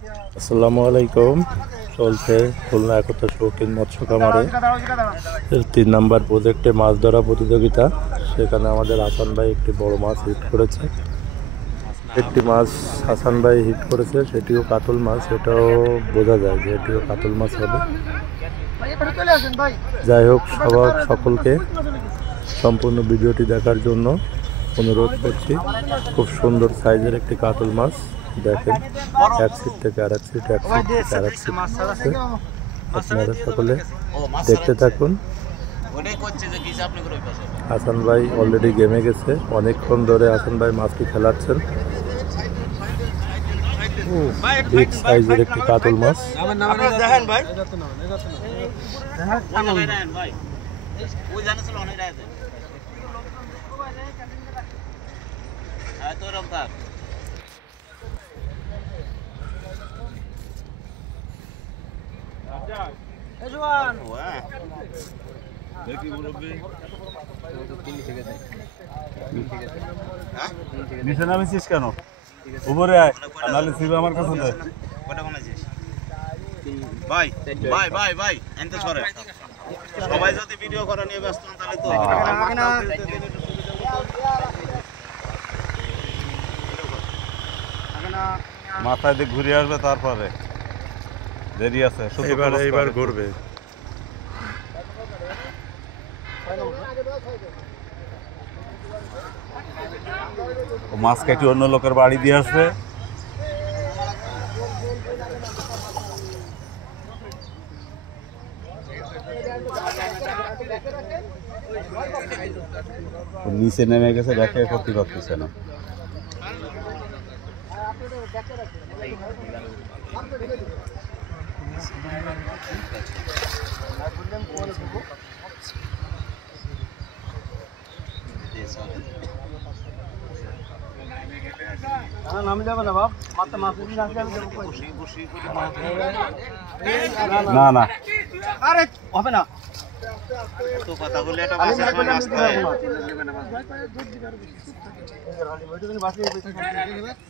আসসালামু আলাইকুম। চলছে খুলনা একতা শৌখিন মৎস্য খামারে ৩ নম্বর প্রজেক্টে মাছ ধরা প্রতিযোগিতা। সেখানে আমাদের হাসান ভাই একটি বড় মাছ হিট করেছে। একটি মাছ হাসান ভাই হিট করেছে, সেটিও কাতল মাছ। এটাও বোঝা যায় যে এটিও কাতল মাছ হবে। যাই হোক, সকলকে সম্পূর্ণ ভিডিওটি দেখার জন্য অনুরোধ করছি। খুব সুন্দর সাইজের একটি কাতল মাছ। দেখেন, এক সিট থেকে আরেক সিট, এক সিট থেকে আরেক সিট। আপনারা সকলে দেখতে থাকুন। হাসান ভাই অলরেডি গেমে গেছে। অনেকক্ষণ ধরে হাসান ভাই মাছটি খেলাচ্ছেন। বিগ সাইজের একটি কাতল মাছ। নিচে নামিছিস কেন? উপরে আয়, নাহলে ছিল আমার কাছে। ভাই ভাই ভাই ভাই এনতে সরে, সবাই যদি ভিডিও করা নিয়ে ব্যস্ত হন তাহলে তো মাথায় দিয়ে ঘুরে আসবে, তারপরে দেরি আছে। এইবার ঘুরবে। মাছ কেটে অন্য লোকের বাড়ি দিয়ে আসবে। নিচে নেমে গেছে, দেখে করতে পারতেছে না। না না, আরে হবে না তো কথা বলে এটা বাসে আসতে হয়।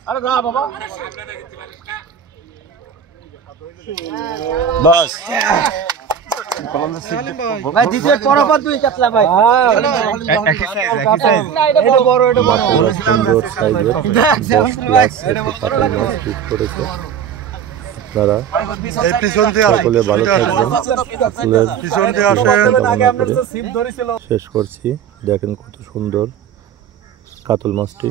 আরে না বাবা, বাস ভাই দ্বিতীয় পরপর দুই কাতলা ভাই। এটা বড়, এটা বড়। সুন্দর সাইজের 10 প্লাস একটি কাতল মাছ হিট করেছে। আপনারা সকলে ভালো থাকবেন। শেষ করছি। দেখেন কত সুন্দর কাতল মাছটি।